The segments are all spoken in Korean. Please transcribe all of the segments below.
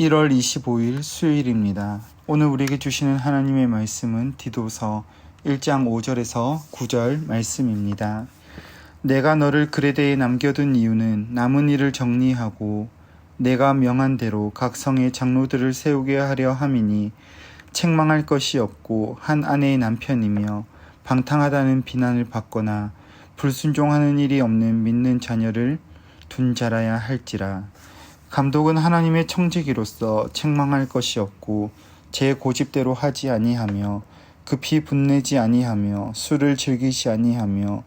1월 25일 수요일입니다. 오늘 우리에게 주시는 하나님의 말씀은 디도서 1장 5절에서 9절 말씀입니다. 내가 너를 그레데에 남겨둔 이유는 남은 일을 정리하고 내가 명한 대로 각 성의 장로들을 세우게 하려 함이니 책망할 것이 없고 한 아내의 남편이며 방탕하다는 비난을 받거나 불순종하는 일이 없는 믿는 자녀를 둔 자라야 할지라. 감독은 하나님의 청지기로서 책망할 것이 없고 제 고집대로 하지 아니하며 급히 분내지 아니하며 술을 즐기지 아니하며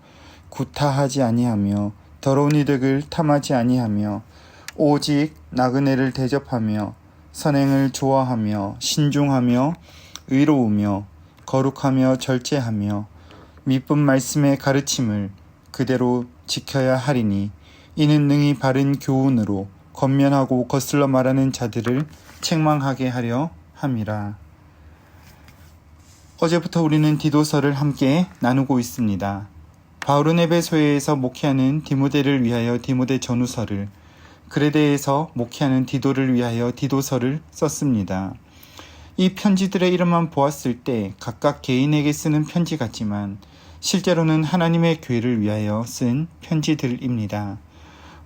구타하지 아니하며 더러운 이득을 탐하지 아니하며 오직 나그네를 대접하며 선행을 좋아하며 신중하며 의로우며 거룩하며 절제하며 미쁜 말씀의 가르침을 그대로 지켜야 하리니 이는 능히 바른 교훈으로 겉면하고 거슬러 말하는 자들을 책망하게 하려 함이라. 어제부터 우리는 디도서를 함께 나누고 있습니다. 바울은 에베소에서 목회하는 디모데를 위하여 디모데 전후서를, 그레데에서 목회하는 디도를 위하여 디도서를 썼습니다. 이 편지들의 이름만 보았을 때 각각 개인에게 쓰는 편지 같지만 실제로는 하나님의 교회를 위하여 쓴 편지들입니다.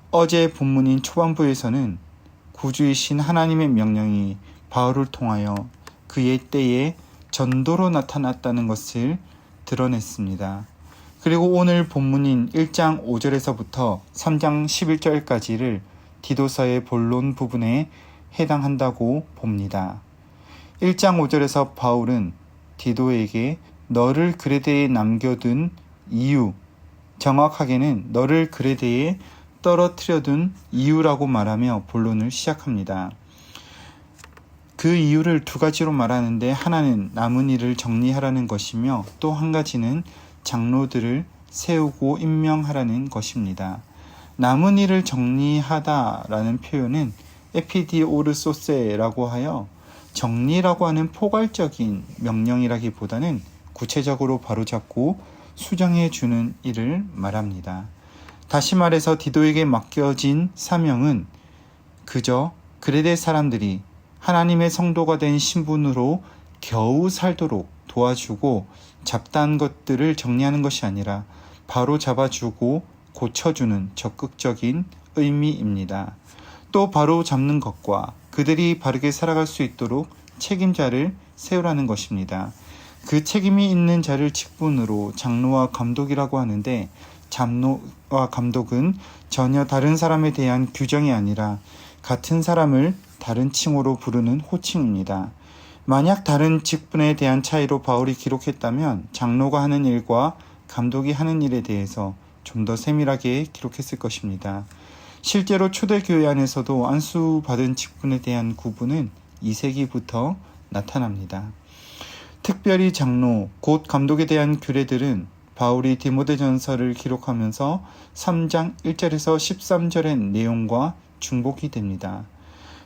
어제 본문인 초반부에서는 구주이신 하나님의 명령이 바울을 통하여 그의 때에 전도로 나타났다는 것을 드러냈습니다. 그리고 오늘 본문인 1장 5절에서부터 3장 11절까지를 디도서의 본론 부분에 해당한다고 봅니다. 1장 5절에서 바울은 디도에게 너를 그레데에 남겨둔 이유, 정확하게는 너를 그레데에 떨어뜨려둔 이유라고 말하며 본론을 시작합니다. 그 이유를 두 가지로 말하는데 하나는 남은 일을 정리하라는 것이며 또 한 가지는 장로들을 세우고 임명하라는 것입니다. 남은 일을 정리하다라는 표현은 에피디오르소세라고 하여 정리라고 하는 포괄적인 명령이라기보다는 구체적으로 바로잡고 수정해 주는 일을 말합니다. 다시 말해서 디도에게 맡겨진 사명은 그저 그레데 사람들이 하나님의 성도가 된 신분으로 겨우 살도록 도와주고 잡다한 것들을 정리하는 것이 아니라 바로 잡아주고 고쳐주는 적극적인 의미입니다. 또 바로 잡는 것과 그들이 바르게 살아갈 수 있도록 책임자를 세우라는 것입니다. 그 책임이 있는 자를 직분으로 장로와 감독이라고 하는데 장로와 감독은 전혀 다른 사람에 대한 규정이 아니라 같은 사람을 다른 칭호로 부르는 호칭입니다. 만약 다른 직분에 대한 차이로 바울이 기록했다면 장로가 하는 일과 감독이 하는 일에 대해서 좀 더 세밀하게 기록했을 것입니다. 실제로 초대교회 안에서도 안수받은 직분에 대한 구분은 2세기부터 나타납니다. 특별히 장로, 곧 감독에 대한 규례들은 바울이 디모데전서를 기록하면서 3장 1절에서 13절의 내용과 중복이 됩니다.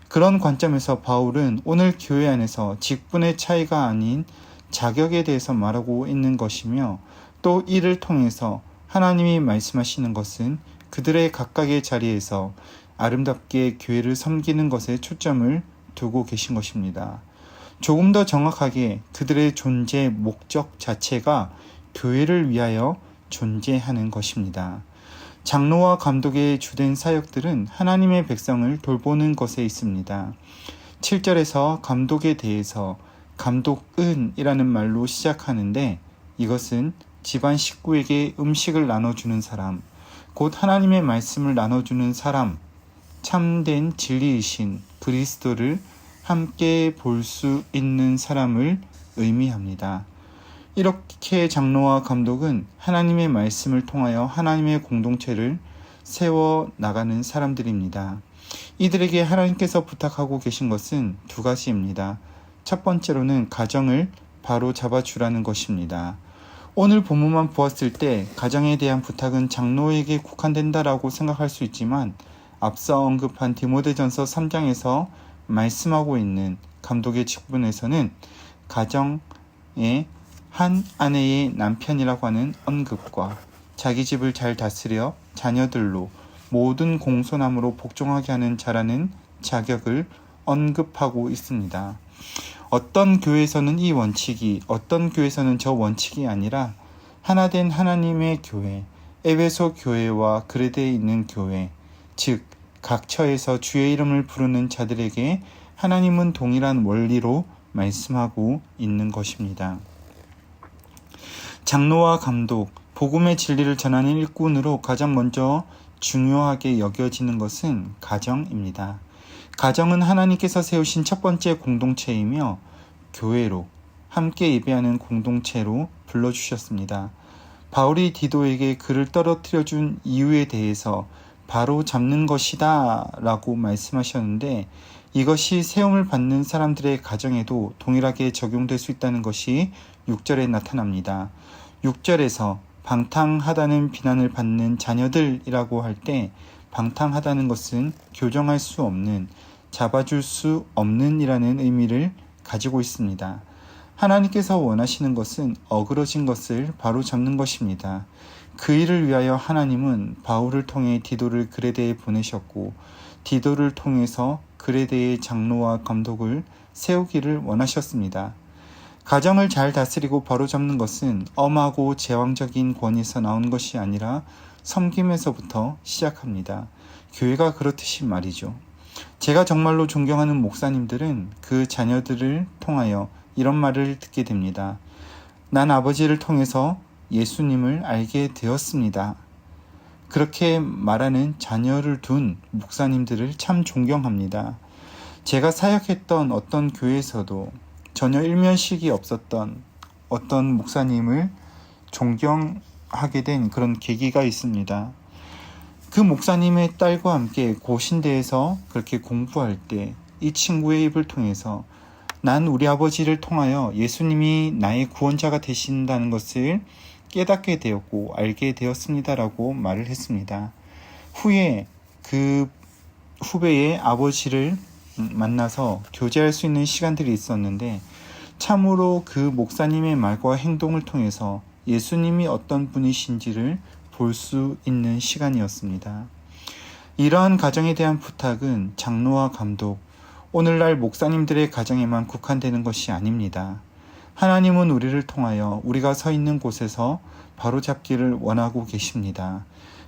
그런 관점에서 바울은 오늘 교회 안에서 직분의 차이가 아닌 자격에 대해서 말하고 있는 것이며 또 이를 통해서 하나님이 말씀하시는 것은 그들의 각각의 자리에서 아름답게 교회를 섬기는 것에 초점을 두고 계신 것입니다. 조금 더 정확하게 그들의 존재 목적 자체가 교회를 위하여 존재하는 것입니다. 장로와 감독의 주된 사역들은 하나님의 백성을 돌보는 것에 있습니다. 7절에서 감독에 대해서 감독은 이라는 말로 시작하는데 이것은 집안 식구에게 음식을 나눠주는 사람, 곧 하나님의 말씀을 나눠주는 사람, 참된 진리이신 그리스도를 함께 볼 수 있는 사람을 의미합니다. 이렇게 장로와 감독은 하나님의 말씀을 통하여 하나님의 공동체를 세워 나가는 사람들입니다. 이들에게 하나님께서 부탁하고 계신 것은 두 가지입니다. 첫 번째로는 가정을 바로 잡아주라는 것입니다. 오늘 본문만 보았을 때 가정에 대한 부탁은 장로에게 국한된다라고 생각할 수 있지만 앞서 언급한 디모데전서 3장에서 말씀하고 있는 감독의 직분에서는 가정의 한 아내의 남편이라고 하는 언급과 자기 집을 잘 다스려 자녀들로 모든 공손함으로 복종하게 하는 자라는 자격을 언급하고 있습니다. 어떤 교회에서는 이 원칙이, 어떤 교회에서는 저 원칙이 아니라 하나된 하나님의 교회, 에베소 교회와 그레데에 있는 교회, 즉 각 처에서 주의 이름을 부르는 자들에게 하나님은 동일한 원리로 말씀하고 있는 것입니다. 장로와 감독, 복음의 진리를 전하는 일꾼으로 가장 먼저 중요하게 여겨지는 것은 가정입니다. 가정은 하나님께서 세우신 첫 번째 공동체이며 교회로 함께 예배하는 공동체로 불러주셨습니다. 바울이 디도에게 그를 떨어뜨려 준 이유에 대해서 바로 잡는 것이다 라고 말씀하셨는데, 이것이 세움을 받는 사람들의 가정에도 동일하게 적용될 수 있다는 것이 6절에 나타납니다. 6절에서 방탕하다는 비난을 받는 자녀들이라고 할 때 방탕하다는 것은 교정할 수 없는, 잡아줄 수 없는 이라는 의미를 가지고 있습니다. 하나님께서 원하시는 것은 어그러진 것을 바로 잡는 것입니다. 그 일을 위하여 하나님은 바울을 통해 디도를 그레데에 보내셨고, 디도를 통해서 그레데의 장로와 감독을 세우기를 원하셨습니다. 가정을 잘 다스리고 바로잡는 것은 엄하고 제왕적인 권위에서 나온 것이 아니라 섬김에서부터 시작합니다. 교회가 그렇듯이 말이죠. 제가 정말로 존경하는 목사님들은 그 자녀들을 통하여 이런 말을 듣게 됩니다. 난 아버지를 통해서 예수님을 알게 되었습니다. 그렇게 말하는 자녀를 둔 목사님들을 참 존경합니다. 제가 사역했던 어떤 교회에서도 전혀 일면식이 없었던 어떤 목사님을 존경하게 된 그런 계기가 있습니다. 그 목사님의 딸과 함께 고신대에서 그렇게 공부할 때 이 친구의 입을 통해서 난 우리 아버지를 통하여 예수님이 나의 구원자가 되신다는 것을 깨닫게 되었고 알게 되었습니다라고 말을 했습니다. 후에 그 후배의 아버지를 만나서 교제할 수 있는 시간들이 있었는데, 참으로 그 목사님의 말과 행동을 통해서 예수님이 어떤 분이신지를 볼 수 있는 시간이었습니다. 이러한 가정에 대한 부탁은 장로와 감독, 오늘날 목사님들의 가정에만 국한되는 것이 아닙니다. 하나님은 우리를 통하여 우리가 서 있는 곳에서 바로잡기를 원하고 계십니다.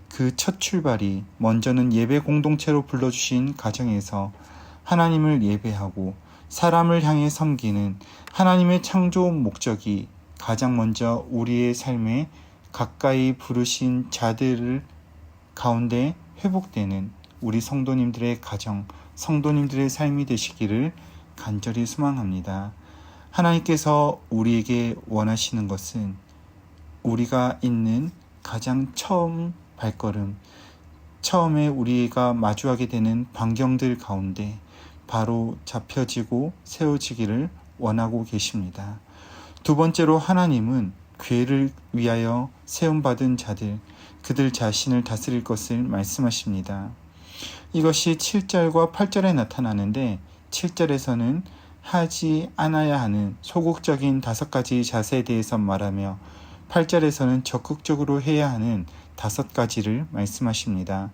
그 첫 출발이 먼저는 예배 공동체로 불러주신 가정에서 하나님을 예배하고 사람을 향해 섬기는 하나님의 창조 목적이 가장 먼저 우리의 삶에 가까이 부르신 자들 가운데 회복되는 우리 성도님들의 가정, 성도님들의 삶이 되시기를 간절히 소망합니다. 하나님께서 우리에게 원하시는 것은 우리가 있는 가장 처음 발걸음, 처음에 우리가 마주하게 되는 반경들 가운데 바로 잡혀지고 세워지기를 원하고 계십니다. 두 번째로 하나님은 교회를 위하여 세움받은 자들, 그들 자신을 다스릴 것을 말씀하십니다. 이것이 7절과 8절에 나타나는데, 7절에서는 하지 않아야 하는 소극적인 5가지 자세에 대해서 말하며 8절에서는 적극적으로 해야 하는 5가지를 말씀하십니다.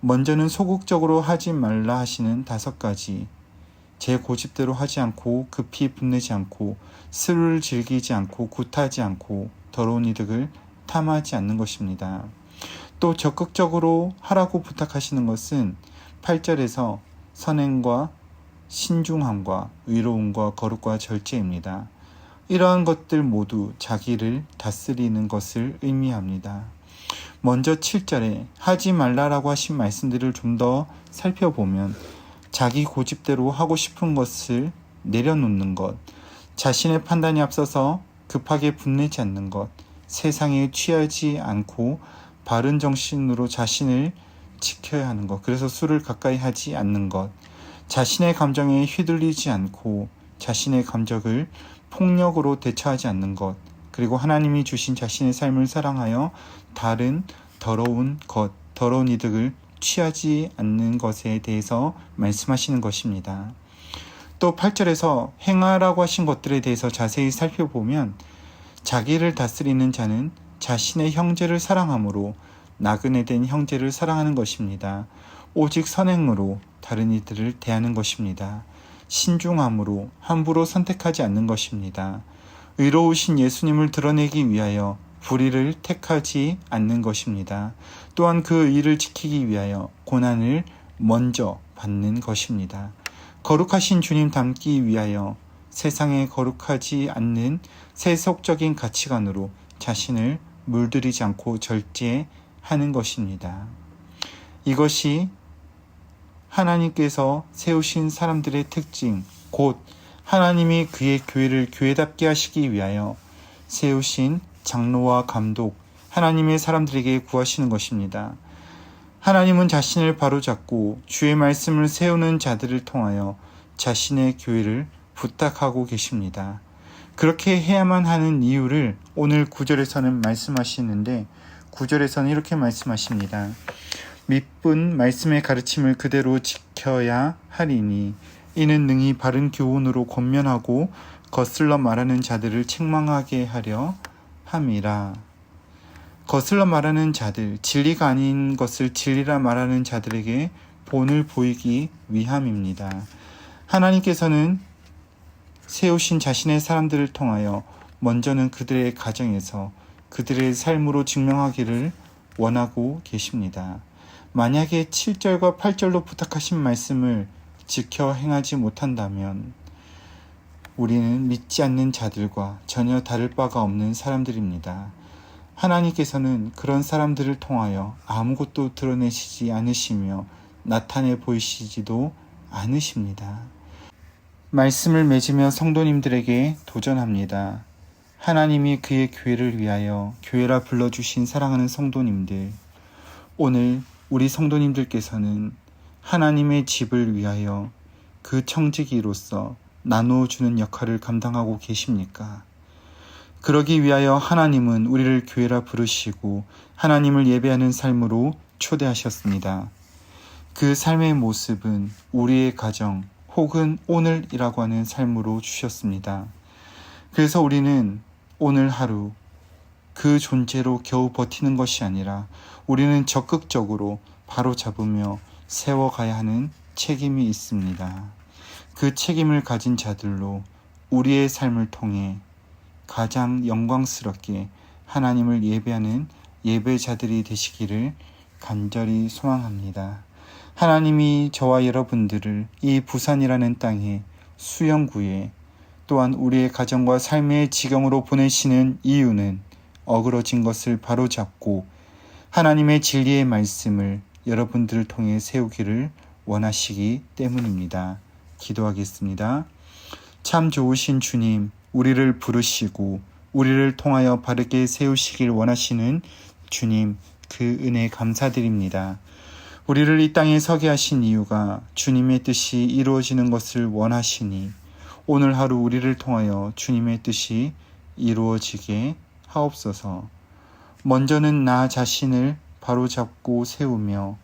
먼저는 소극적으로 하지 말라 하시는 5가지, 제 고집대로 하지 않고 급히 분내지 않고 술을 즐기지 않고 굿하지 않고 더러운 이득을 탐하지 않는 것입니다. 또 적극적으로 하라고 부탁하시는 것은 8절에서 선행과 신중함과 의로움과 거룩과 절제입니다. 이러한 것들 모두 자기를 다스리는 것을 의미합니다. 먼저 7절에 하지 말라라고 하신 말씀들을 좀 더 살펴보면 자기 고집대로 하고 싶은 것을 내려놓는 것, 자신의 판단이 앞서서 급하게 분내지 않는 것, 세상에 취하지 않고 바른 정신으로 자신을 지켜야 하는 것, 그래서 술을 가까이 하지 않는 것, 자신의 감정에 휘둘리지 않고 자신의 감정을 폭력으로 대처하지 않는 것, 그리고 하나님이 주신 자신의 삶을 사랑하여 다른 더러운 것, 더러운 이득을 취하지 않는 것에 대해서 말씀하시는 것입니다. 또 8절에서 행하라고 하신 것들에 대해서 자세히 살펴보면 자기를 다스리는 자는 자신의 형제를 사랑함으로 나그네 된 형제를 사랑하는 것입니다. 오직 선행으로 다른 이들을 대하는 것입니다. 신중함으로 함부로 선택하지 않는 것입니다. 의로우신 예수님을 드러내기 위하여 불의를 택하지 않는 것입니다. 또한 그 의를 지키기 위하여 고난을 먼저 받는 것입니다. 거룩하신 주님 닮기 위하여 세상에 거룩하지 않는 세속적인 가치관으로 자신을 물들이지 않고 절제하는 것입니다. 이것이 하나님께서 세우신 사람들의 특징, 곧 하나님이 그의 교회를 교회답게 하시기 위하여 세우신 장로와 감독, 하나님의 사람들에게 구하시는 것입니다. 하나님은 자신을 바로잡고 주의 말씀을 세우는 자들을 통하여 자신의 교회를 부탁하고 계십니다. 그렇게 해야만 하는 이유를 오늘 9절에서는 말씀하시는데 9절에서는 이렇게 말씀하십니다. 밑분 말씀의 가르침을 그대로 지켜야 하리니 이는 능히 바른 교훈으로 권면하고 거슬러 말하는 자들을 책망하게 하려 함이라. 거슬러 말하는 자들, 진리가 아닌 것을 진리라 말하는 자들에게 본을 보이기 위함입니다. 하나님께서는 세우신 자신의 사람들을 통하여 먼저는 그들의 가정에서 그들의 삶으로 증명하기를 원하고 계십니다. 만약에 7절과 8절로 부탁하신 말씀을 지켜 행하지 못한다면 우리는 믿지 않는 자들과 전혀 다를 바가 없는 사람들입니다. 하나님께서는 그런 사람들을 통하여 아무것도 드러내시지 않으시며 나타내 보이시지도 않으십니다. 말씀을 맺으며 성도님들에게 도전합니다. 하나님이 그의 교회를 위하여 교회라 불러주신 사랑하는 성도님들, 오늘 우리 성도님들께서는 하나님의 집을 위하여 그 청지기로서 나누어주는 역할을 감당하고 계십니까? 그러기 위하여 하나님은 우리를 교회라 부르시고 하나님을 예배하는 삶으로 초대하셨습니다. 그 삶의 모습은 우리의 가정 혹은 오늘이라고 하는 삶으로 주셨습니다. 그래서 우리는 오늘 하루 그 존재로 겨우 버티는 것이 아니라 우리는 적극적으로 바로 잡으며 세워가야 하는 책임이 있습니다. 그 책임을 가진 자들로 우리의 삶을 통해 가장 영광스럽게 하나님을 예배하는 예배자들이 되시기를 간절히 소망합니다. 하나님이 저와 여러분들을 이 부산이라는 땅에 수영구에 또한 우리의 가정과 삶의 지경으로 보내시는 이유는 어그러진 것을 바로잡고 하나님의 진리의 말씀을 여러분들을 통해 세우기를 원하시기 때문입니다. 기도하겠습니다. 참 좋으신 주님, 우리를 부르시고 우리를 통하여 바르게 세우시길 원하시는 주님, 그 은혜 감사드립니다. 우리를 이 땅에 서게 하신 이유가 주님의 뜻이 이루어지는 것을 원하시니 오늘 하루 우리를 통하여 주님의 뜻이 이루어지게 하옵소서. 먼저는 나 자신을 바로잡고 세우며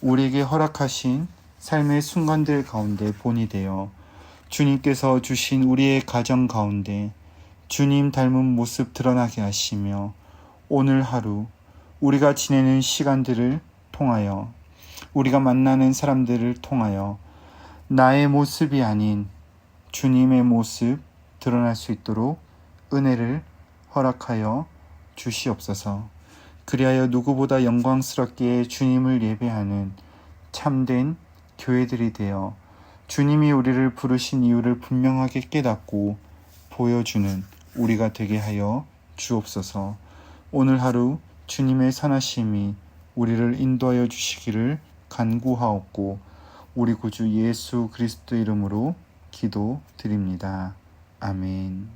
우리에게 허락하신 삶의 순간들 가운데 본이 되어 주님께서 주신 우리의 가정 가운데 주님 닮은 모습 드러나게 하시며 오늘 하루 우리가 지내는 시간들을 통하여 우리가 만나는 사람들을 통하여 나의 모습이 아닌 주님의 모습 드러날 수 있도록 은혜를 허락하여 주시옵소서. 그리하여 누구보다 영광스럽게 주님을 예배하는 참된 교회들이 되어 주님이 우리를 부르신 이유를 분명하게 깨닫고 보여주는 우리가 되게 하여 주옵소서. 오늘 하루 주님의 선하심이 우리를 인도하여 주시기를 간구하옵고 우리 구주 예수 그리스도 이름으로 기도드립니다. 아멘.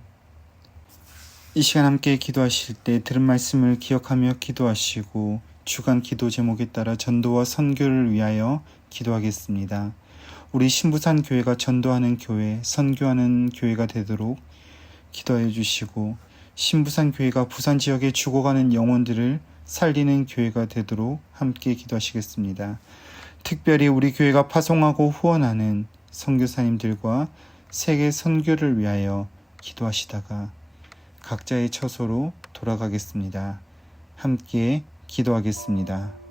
이 시간 함께 기도하실 때 들은 말씀을 기억하며 기도하시고 주간 기도 제목에 따라 전도와 선교를 위하여 기도하겠습니다. 우리 신부산 교회가 전도하는 교회, 선교하는 교회가 되도록 기도해 주시고 신부산 교회가 부산 지역에 죽어가는 영혼들을 살리는 교회가 되도록 함께 기도하시겠습니다. 특별히 우리 교회가 파송하고 후원하는 선교사님들과 세계 선교를 위하여 기도하시다가 각자의 처소로 돌아가겠습니다. 함께 기도하겠습니다.